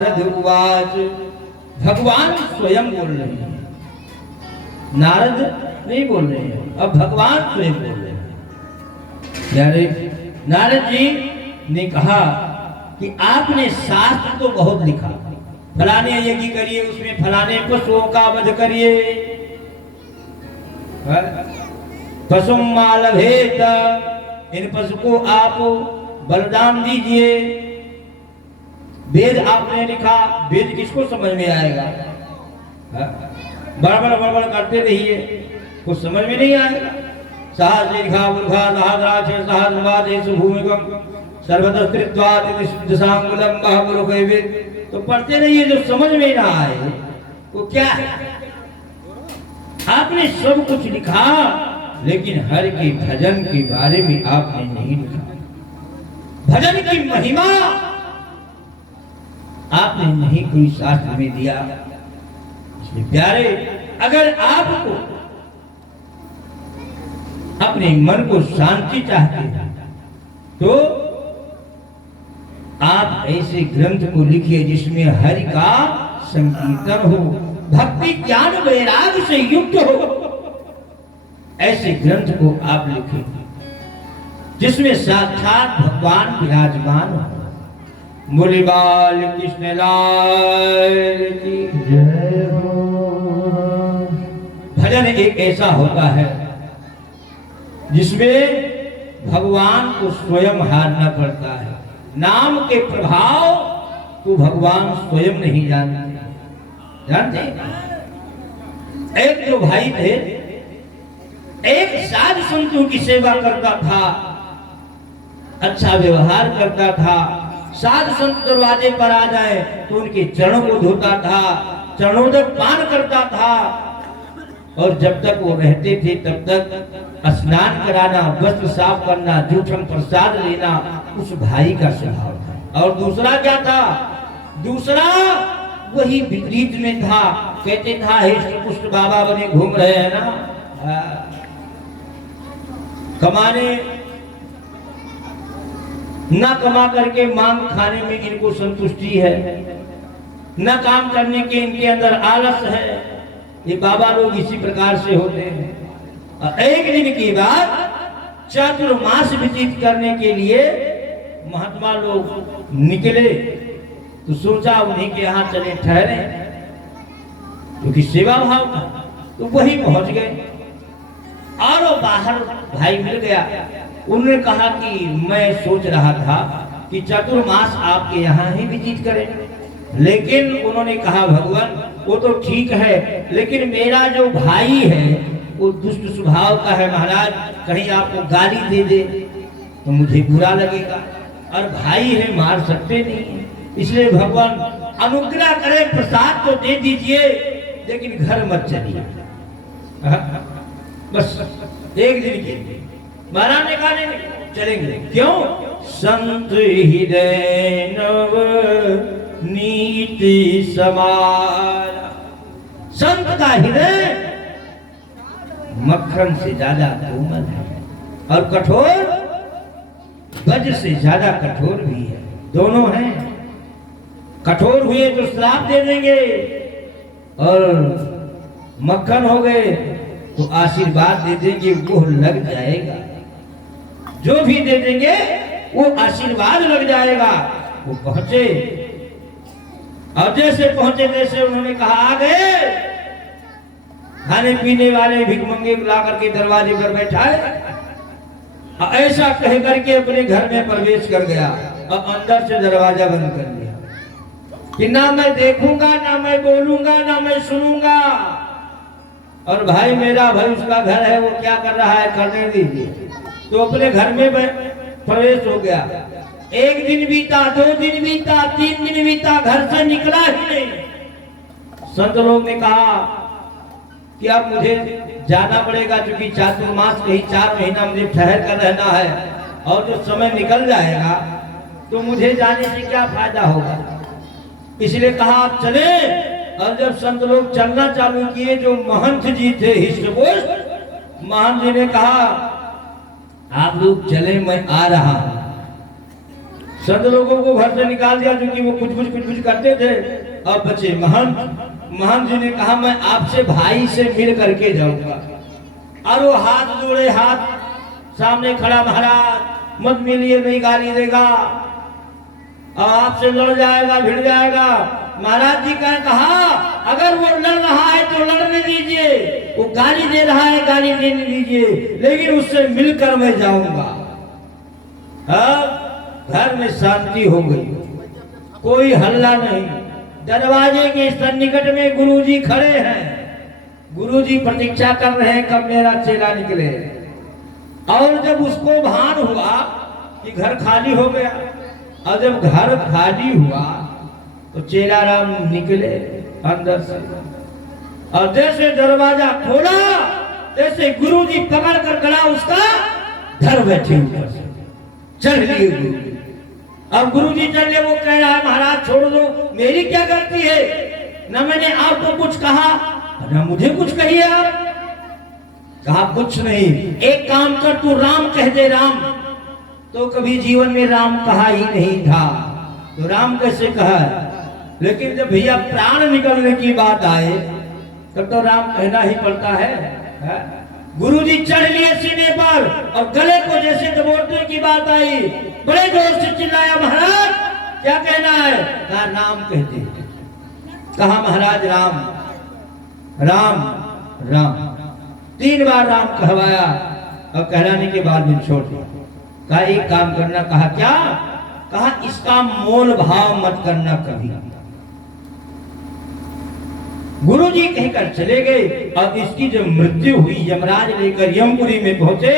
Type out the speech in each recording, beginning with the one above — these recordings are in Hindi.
नारद उवाच। भगवान स्वयं बोल रहे हैं, नारद नहीं बोल रहे हैं, अब भगवान स्वयं बोल रहे हैं। यारे नारद जी ने कहा कि आपने शास्त्र तो बहुत लिखा, फलाने यज्ञ करिए, उसमें फलाने पशुओं का वध करिए, पशुम मालभेत, इन पशु को आप बलिदान दीजिए। वेद आपने लिखा, वेद किसको समझ में आएगा? बड़बड़ बड़बड़ करते रहिए, कुछ समझ में नहीं आएगा। सहज लिखा मूर्खा सहद्राक्ष सहद्वादेश भूमिकम सर्वतस्त्रित्वादिशांगुलम महापुरुष, तो पढ़ते रहिए, जो समझ में ना आए वो क्या है। आपने सब कुछ लिखा, लेकिन हर के भजन के बारे में आपने नहीं लिखा। भजन की महिमा आपने नहीं कोई शास्त्र में दिया। इसलिए प्यारे, अगर आपको अपने मन को शांति चाहते हैं तो आप ऐसे ग्रंथ को लिखिए जिसमें हरि का संकीर्तन हो, भक्ति ज्ञान वैराग्य से युक्त हो। ऐसे ग्रंथ को आप लिखें जिसमें साक्षात भगवान विराजमान हो। मुरलीबाल कृष्ण लाल की जय हो। भजन एक ऐसा होता है जिसमें भगवान को स्वयं हारना पड़ता है। नाम के प्रभाव को भगवान स्वयं नहीं जानते। एक जो भाई थे, एक साधु संतों की सेवा करता था, अच्छा व्यवहार करता था। साधु संत दरवाजे पर आ जाए तो उनके चरणों को धोता था, चरणों तक पान करता था, और जब तक वो रहते थे तब तक स्नान कराना, वस्त्र साफ करना, जूठन प्रसाद लेना उस भाई का स्वभाव था। और दूसरा क्या था? दूसरा वही विपरीत में था। कहते था हे पुष्ट बाबा बने घूम रहे हैं ना, कमाने ना कमा करके मांग खाने में इनको संतुष्टि है, न काम करने के इनके अंदर आलस है। ये बाबा लोग इसी प्रकार से होते हैं। एक दिन की बात, चातुर्मास व्यतीत करने के लिए महात्मा लोग निकले तो सोचा उन्हीं के यहाँ चले ठहरे, क्योंकि सेवा भाव था। तो वही पहुंच गए और वो बाहर भाई मिल गया। उन्होंने कहा कि मैं सोच रहा था कि चतुर्मास आपके यहाँ ही व्यतीत करें, लेकिन उन्होंने कहा भगवान वो तो ठीक है, लेकिन मेरा जो भाई है वो दुष्ट स्वभाव का है महाराज, कहीं आपको गाली दे दे तो मुझे बुरा लगेगा, और भाई है मार सकते नहीं, इसलिए भगवान अनुग्रह करें, प्रसाद तो दे दीजिए लेकिन घर मत चलिए। बस एक दिन के लिए महाराज ने कहा नहीं चलेंगे। क्यों? संत हृदय नव नीति समारा। संत का हृदय मक्खन से ज्यादा कोमल है और कठोर वज्र से ज्यादा कठोर भी है। दोनों हैं। कठोर हुए तो श्राप दे देंगे, और मक्खन हो गए तो आशीर्वाद दे देंगे, वो लग जाएगा। जो भी दे देंगे वो आशीर्वाद लग जाएगा। वो पहुंचे, और जैसे पहुंचे जैसे उन्होंने कहा आ गए। खाने पीने वाले भिखमंगे बुला करके दरवाजे पर बैठाए, ऐसा कह करके अपने घर में प्रवेश कर गया और अंदर से दरवाजा बंद कर दिया कि ना मैं देखूंगा, ना मैं बोलूंगा, ना मैं सुनूंगा। और भाई मेरा भाई उसका घर है, वो क्या कर रहा है करने दीजिए। तो अपने घर में प्रवेश हो गया। एक दिन बीता, 2 दिन बीता, 3 दिन बीता, घर से निकला ही नहीं। संत लोग ने कहा कि अब मुझे जाना पड़ेगा, क्योंकि चातुर्मास कहीं 4 महीना मुझे ठहर कर रहना है, और जो समय निकल जाएगा तो मुझे जाने से क्या फायदा होगा। इसलिए कहा आप चले। और जब संत लोग चलना चालू किए, जो महंत जी थे हिष्टपुष्ट, महंत जी ने कहा आप लोग चले, मैं आ रहा हूं। संत लोगों को घर से निकाल दिया क्योंकि वो कुछ करते थे। अब बचे महंत जी ने कहा मैं आपसे भाई से मिल करके जाऊंगा। और वो हाथ जोड़े, हाथ सामने खड़ा, महाराज मत मिलिए, नहीं गाली देगा और आपसे लड़ जाएगा, भिड़ जाएगा। महाराज जी का कहा अगर वो लड़ रहा है तो लड़ने दीजिए, वो गाली दे रहा है गाली देने दीजिए, लेकिन उससे मिलकर मैं जाऊंगा। अब घर में शांति हो गई, कोई हल्ला नहीं। दरवाजे के सन्निकट में गुरुजी खड़े हैं। गुरुजी प्रतीक्षा कर रहे हैं कब मेरा चेला निकले। और जब उसको भान हुआ कि घर खाली हो गया, और जब घर खाली हुआ तो चेला राम निकले अंदर से, और जैसे दरवाजा खोला जैसे गुरुजी पकड़ कर गला उसका धर बैठे ऊपर से चढ़ लिए गुरुजी। अब गुरुजी चल लिए, वो कह रहा है महाराज छोड़ दो, मेरी क्या गलती है, न मैंने आपको कुछ कहा न मुझे कुछ कहिए आप। कहा कुछ नहीं, एक काम कर तू राम कह दे। राम तो कभी जीवन में राम कहा ही नहीं था, तो राम कैसे कहा। लेकिन जब भैया प्राण निकलने की बात आए तब तो राम कहना ही पड़ता है। गुरुजी चढ़ लिए सीने पर और गले को जैसे दबोचने की बात आई, बड़े जोर से चिल्लाया महाराज क्या कहना है। कहा नाम कहते। कहा महाराज राम राम राम। 3 बार राम कहवाया और कहलाने के बाद भी छोड़ दिया। कहा एक काम करना। कहा क्या। कहा इसका मोल भाव मत करना कभी। गुरुजी कहकर चले गए। अब इसकी जब मृत्यु हुई, यमराज लेकर यमपुरी में पहुंचे,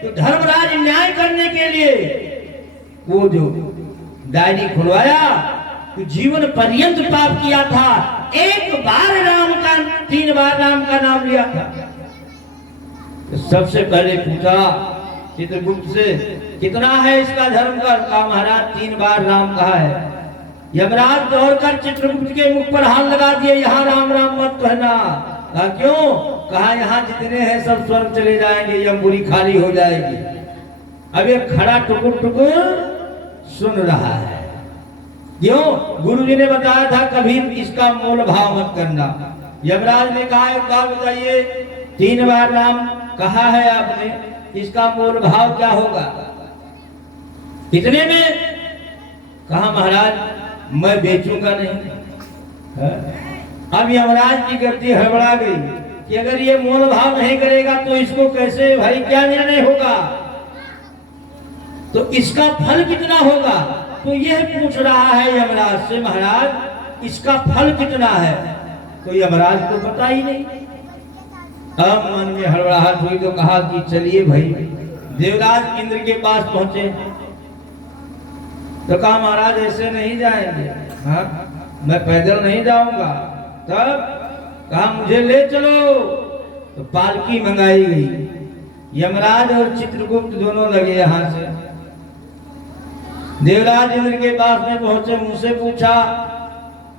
तो धर्मराज न्याय करने के लिए वो जो डायरी खुलवाया तो जीवन पर्यंत पाप किया था, एक बार राम का 3 बार राम का नाम लिया था। तो सबसे पहले पूछा चित्रगुप्त से कितना है इसका धर्म कर। कहा महाराज 3 बार राम कहा है। यमराज दौड़कर चित्रगुप्त के मुख पर हाथ लगा दिए, यहाँ राम राम मत कहना। कहा क्यों। कहा यहाँ जितने हैं सब स्वर्ग चले जाएंगे, यमपुरी खाली हो जाएगी। अब ये खड़ा टुकुर टुकुर सुन रहा है। क्यों। गुरुजी ने बताया था कभी इसका मोल भाव मत करना। यमराज ने कहा एक बात बताइए, 3 बार राम कहा है आपने, इसका मोल भाव क्या होगा, कितने में। कहा महाराज मैं बेचूंगा नहीं। अब यमराज की गति हड़बड़ा गई कि अगर ये मोल भाव नहीं करेगा तो इसको कैसे, भाई क्या निर्णय होगा, तो इसका फल कितना होगा। तो यह पूछ रहा है यमराज से महाराज इसका फल कितना है। तो यमराज को पता ही नहीं। अब मन में हड़बड़ाहट हुई तो कहा कि चलिए भाई। देवराज इंद्र के पास पहुंचे तो कहा महाराज ऐसे नहीं जाएंगे। हाँ मैं पैदल नहीं जाऊंगा। तब कहा मुझे ले चलो। तो पालकी मंगाई गई। यमराज और चित्रगुप्त दोनों लगे यहां से। देवराज इंद्र के पास में पहुंचे, मुझसे पूछा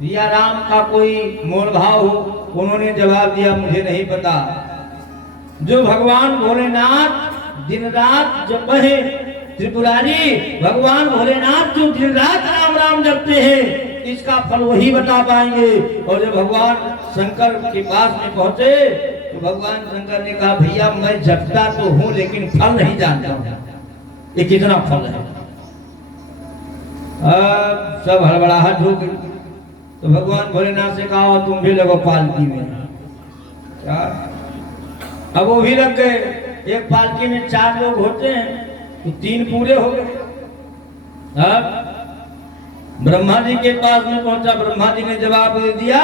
भैया राम का कोई मोल भाव हो। उन्होंने जवाब दिया मुझे नहीं पता। जो भगवान भोलेनाथ दिन रात जब बहे, त्रिपुरारी भगवान भोलेनाथ जो दिन रात राम राम जपते हैं, इसका फल वही बता पाएंगे। और जब भगवान शंकर के पास में पहुंचे तो भगवान शंकर ने कहा भैया मैं जपता तो हूं लेकिन फल नहीं जानता हूं, ये कितना फल है। अब सब हड़बड़ाहट हो गई। तो भगवान भोलेनाथ से कहा तुम भी लगो पालकी में। क्या। अब वो भी लग गए। एक पालकी में 4 लोग होते हैं तो 3 पूरे हो गए। अब ब्रह्मा जी के पास में पहुंचा। ब्रह्मा जी ने जवाब दे दिया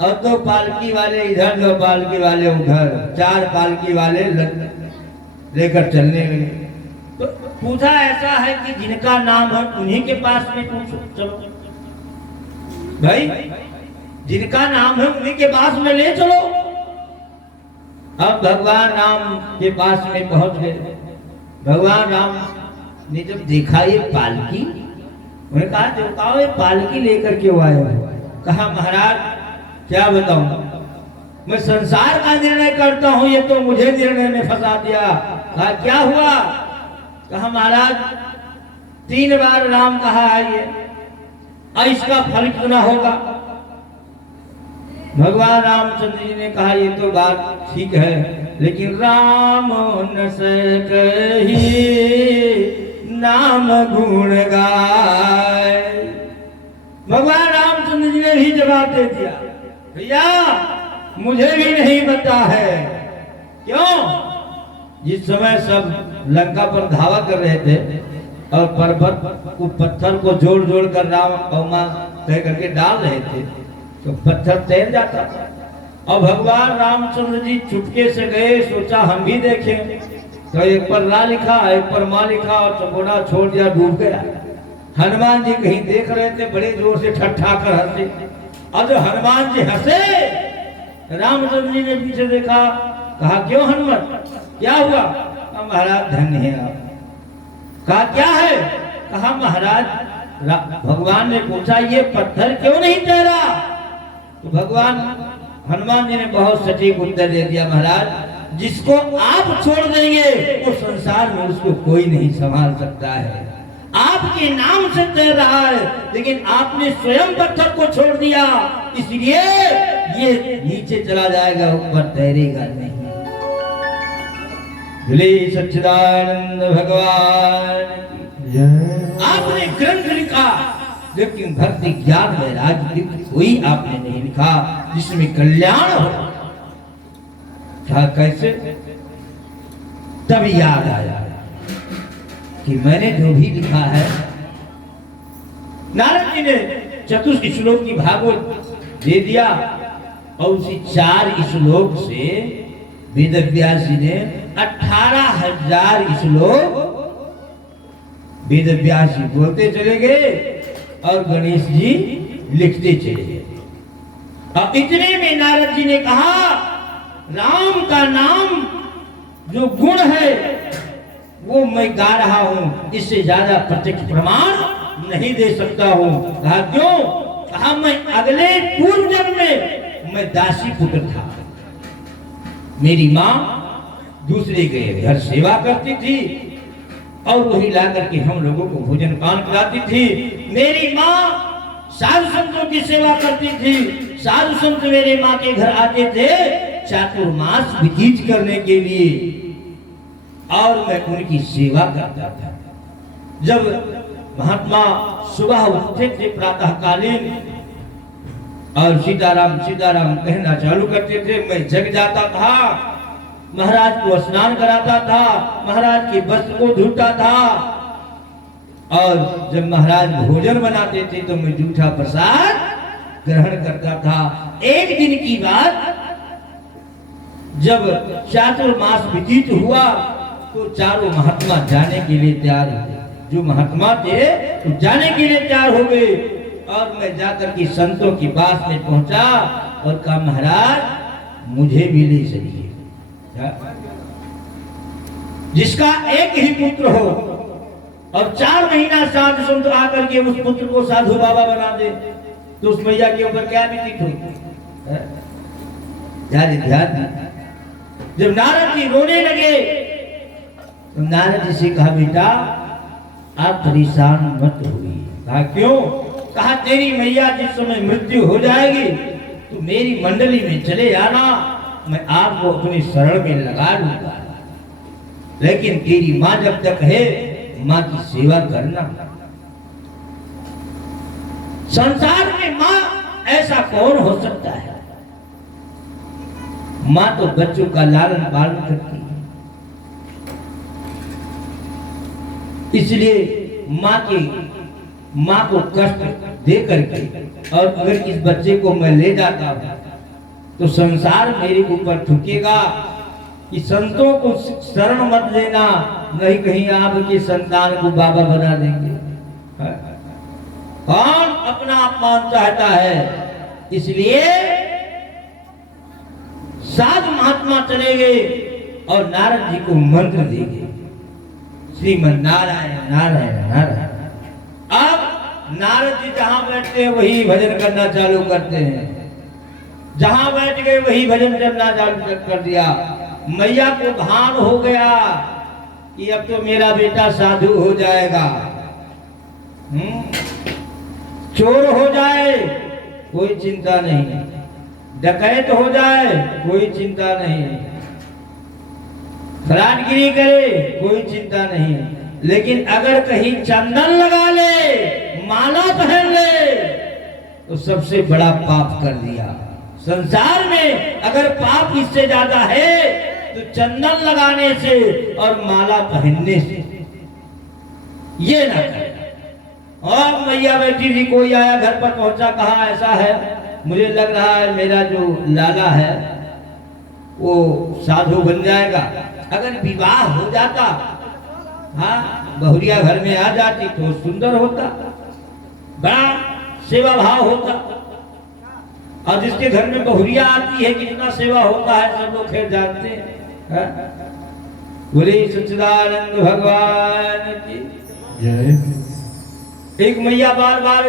और 2 पालकी वाले इधर 2 पालकी वाले उधर, 4 पालकी वाले लेकर चलने लगे। तो पूछा ऐसा है कि जिनका नाम है उन्हीं के पास में पूछो। चलो भाई जिनका नाम है उन्हीं के पास में ले चलो। अब भगवान राम के पास में पहुंच गए। भगवान राम ने जब देखा ये पालकी, उन्हें कहा देवताओं ये पालकी लेकर क्यों आए हो। कहा महाराज क्या बताऊं, मैं संसार का निर्णय करता हूं, ये तो मुझे निर्णय में फंसा दिया। कहा क्या हुआ। कहा महाराज 3 बार राम कहा है ये, और इसका फल कितना होगा? भगवान रामचंद्र जी ने कहा ये तो बात ठीक है, लेकिन राम न सकहि नाम गुण गाय। भगवान रामचंद्र जी ने भी जवाब दे दिया, भैया मुझे भी नहीं पता है। क्यों? जिस समय सब लंका पर धावा कर रहे थे और पर्वत को पत्थर को जोड़ जोड़ कर राम और मां तय करके डाल रहे थे, तो पत्थर तैर जाता था। और भगवान रामचंद्र जी चुपके से गए, सोचा हम भी देखें, तो एक पर रा लिखा, एक पर मां लिखा, और चपोड़ा छोड़ दिया, डूब गया। हनुमान जी कहीं देख रहे थे, बड़े जोर से ठट्ठा कर हंसे, और जब हनुमान जी हंसे, रामचंद्र जी ने पीछे देखा, कहा क्यों हनुमान, क्या हुआ? महाराज धन्य है आप। कहा क्या है? कहा महाराज भगवान ने पूछा ये पत्थर क्यों नहीं तैरा? तो भगवान हनुमान जी ने बहुत सटीक उत्तर दे दिया, महाराज जिसको आप छोड़ देंगे वो संसार में उसको कोई नहीं संभाल सकता है। आपके नाम से तैर रहा है, लेकिन आपने स्वयं पत्थर को छोड़ दिया, इसलिए ये नीचे चला जाएगा, ऊपर तैरेगा नहीं। बोले सच्चिदानंद भगवान की। आपने ग्रंथ लिखा, लेकिन भक्ति ज्ञान वैराग्य कोई आपने नहीं लिखा जिसमें कल्याण हो। क्या कैसे? तभी याद आया कि मैंने जो भी लिखा है, नारद जी ने चतुर्थ श्लोक की भागवत दे दिया, और उसी 4 श्लोक से वेद व्यास जी ने 18,000 श्लोक वेद व्यास जी बोलते चले गए और गणेश जी लिखते चले गए। अब इतने में नारद जी ने कहा, राम का नाम जो गुण है वो मैं गा रहा हूं, इससे ज्यादा प्रत्यक्ष प्रमाण नहीं दे सकता हूं। कहा क्यों? कहा मैं अगले पूर्व जन्म में मैं दासी पुत्र था, मेरी माँ दूसरे के घर सेवा करती थी और वही ला करके हम लोगों को भोजन पान कराती थी। मेरी माँ साधु संतों की सेवा करती थी, साधु संत मेरे माँ के घर आते थे चातुर्मास व्यतीत करने के लिए, और मैं उनकी सेवा करता था। जब महात्मा सुबह उठते थे प्रातःकालीन और सीताराम सीताराम कहना चालू करते थे, मैं जग जाता था, महाराज को स्नान कराता था, महाराज के वस्त्र को धुलता था, और जब महाराज भोजन बनाते थे तो मैं जूठा प्रसाद ग्रहण करता था। एक दिन की बात, जब चातुर्मास व्यतीत हुआ तो चारों महात्मा जाने के लिए तैयार हो गए। जो महात्मा थे तो जाने के लिए तैयार हो गए, और मैं जाकर के संतों के पास में पहुंचा और कहा, महाराज मुझे भी ले चलिए। जिसका एक ही पुत्र हो और 4 महीना साधु संत आकर के उस पुत्र को साधु बाबा बना दे, तो उस मैया के ऊपर क्या बीती होगी? ध्यान दी। जब नारद जी रोने लगे तो नारद जी से कहा, बेटा आप परेशान मत होइए। कहा क्यों? कहा तेरी मैया जिस समय मृत्यु हो जाएगी तो मेरी मंडली में चले आना, मैं आपको अपने शरण में लगा लूंगा, लेकिन तेरी माँ जब तक है माँ की सेवा करना। संसार में माँ ऐसा कौन हो सकता है? माँ तो बच्चों का लालन पालन करती है, इसलिए माँ को कष्ट दे करके, और अगर इस बच्चे को मैं ले जाता हूं तो संसार मेरे ऊपर थूकेगा कि संतों को शरण मत लेना, नहीं कहीं आपके संतान को बाबा बना देंगे। कौन अपना अपमान चाहता है? इसलिए साधु महात्मा चले गए और नारद जी को मंत्र दे गए, श्रीमन नारायण नारायण नारायण। अब नारद जी जहां बैठते हैं वही भजन करना चालू करते हैं, जहां बैठ गए वही भजन करना चालू कर दिया। मैया को भान हो गया कि अब तो मेरा बेटा साधु हो जाएगा, चोर हो जाए कोई चिंता नहीं, डकैत हो जाए कोई चिंता नहीं, फराडगिरी करे कोई चिंता नहीं, लेकिन अगर कहीं चंदन लगा ले, माला पहन ले, तो सबसे बड़ा पाप कर दिया। संसार में अगर पाप इससे ज्यादा है तो चंदन लगाने से और माला पहनने से। ये ना करे। और मैया बैठी थी, कोई आया घर पर पहुंचा, कहा ऐसा है, मुझे लग रहा है मेरा जो लाला है वो साधु बन जाएगा। अगर विवाह हो जाता, हाँ, बहुरिया घर में आ जाती तो सुंदर होता, बड़ा सेवा भाव होता। और जिसके घर में बहुरिया आती है कितना सेवा होता है सब लोग खैर जानते हैं। बोले सच्चिदानंद भगवान की जय। एक मैया बार बार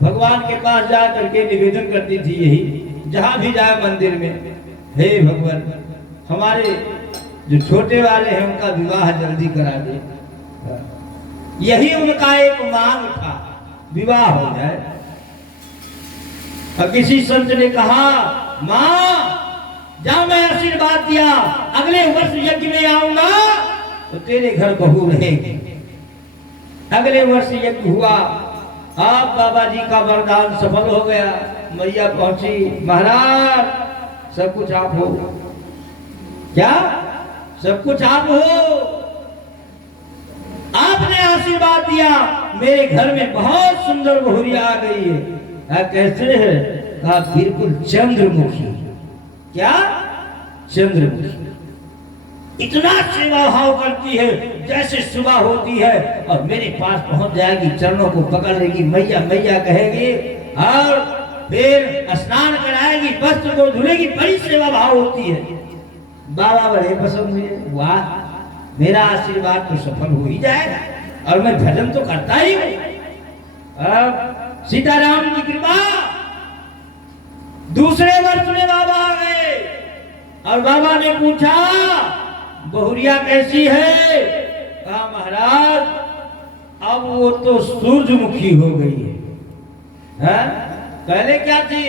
भगवान के पास जा करके निवेदन करती थी, यही जहां भी जाए मंदिर में, हे भगवान हमारे जो छोटे वाले हैं उनका विवाह जल्दी करा दे। यही उनका एक मांग था, विवाह हो जाए। और किसी संत ने कहा, मां जा, मैं आशीर्वाद दिया, अगले वर्ष यज्ञ में आऊंगा तो तेरे घर बहू रहेगी। अगले वर्ष यज्ञ हुआ, आप बाबा जी का वरदान सफल हो गया। मैया पहुंची, महाराज सब कुछ आप हो। क्या सब कुछ आप हो? आपने आशीर्वाद दिया, मेरे घर में बहुत सुंदर बहुरिया आ गई है। कैसे है? कहा बिल्कुल चंद्रमुखी। क्या? चंद्रमुखी। इतना सेवा भाव करती है, जैसे सुबह होती है और मेरे पास पहुंच जाएगी, चरणों को पकड़ लेगी, मैया मैया कहेगी और फिर स्नान कराएगी, वस्त्र को धुलेगी, बड़ी सेवा भाव होती है। बाबा बड़े पसंद हुए, वाह मेरा आशीर्वाद तो सफल हो ही जाएगा और मैं भजन तो करता ही हूं। अब सीताराम की कृपा, दूसरे वर्ष में बाबा आ गए और बाबा ने पूछा बहुरिया कैसी है? कहा महाराज अब वो तो सूरजमुखी हो गई है। पहले क्या थी?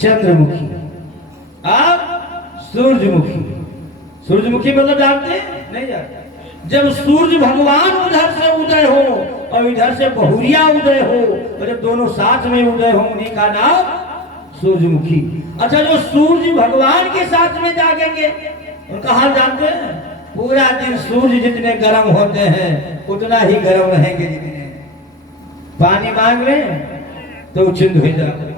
चंद्रमुखी, अब सूरजमुखी। सूरजमुखी मतलब जानते नहीं जानते? जब सूर्य भगवान उधर से उदय हो और इधर से बहुरिया उदय हो, और जब दोनों साथ में उदय हो, उन्हीं का नाम सूरजमुखी। अच्छा, जो सूर्य भगवान के साथ में जागेंगे उनका हाल जानते हैं? पूरा दिन सूर्य जितने गर्म होते हैं उतना ही गर्म रहेंगे। जितने पानी मांग रहे तो चिंध हो जाते,